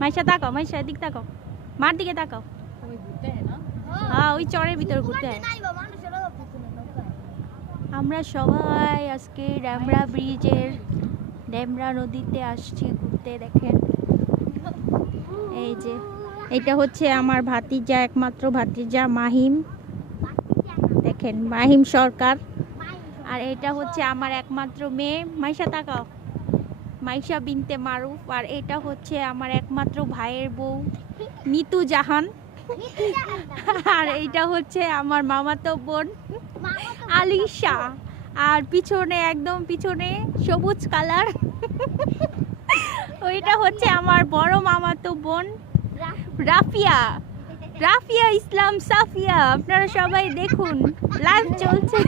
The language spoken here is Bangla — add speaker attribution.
Speaker 1: মাইশা তাকাও মাইশা এদিক তাকাও। মার দিকে তাকাও।
Speaker 2: হয় না?
Speaker 1: হ্যাঁ ওই চরের ভিতর ঘুরতে হয় আমরা সবাই আজকে ড্যামরা ব্রিজের ড্যামরা নদীতে আসছি ঘুরতে দেখেন। এই যে এটা হচ্ছে আমার ভাতিজা একমাত্র ভাতিজা মাহিম। দেখেন মাহিম সরকার। আর এটা হচ্ছে আমার একমাত্র মেয়ে। মাইশা তাকাও। মাইশা বিনতে মারুফ, আর এটা হচ্ছে আমার একমাত্র ভাইয়ের বউ নিতু জাহান। আর এইটা হচ্ছে আমার মামাতো বোন আলিশা। আর পিছনে, একদম পিছনে সবুজ কালার। ওইটা হচ্ছে আমার বড় মামাতো বোন রাফিয়া। রাফিয়া ইসলাম সাফিয়া, আপনারা সবাই দেখুন লাইভ চলছে।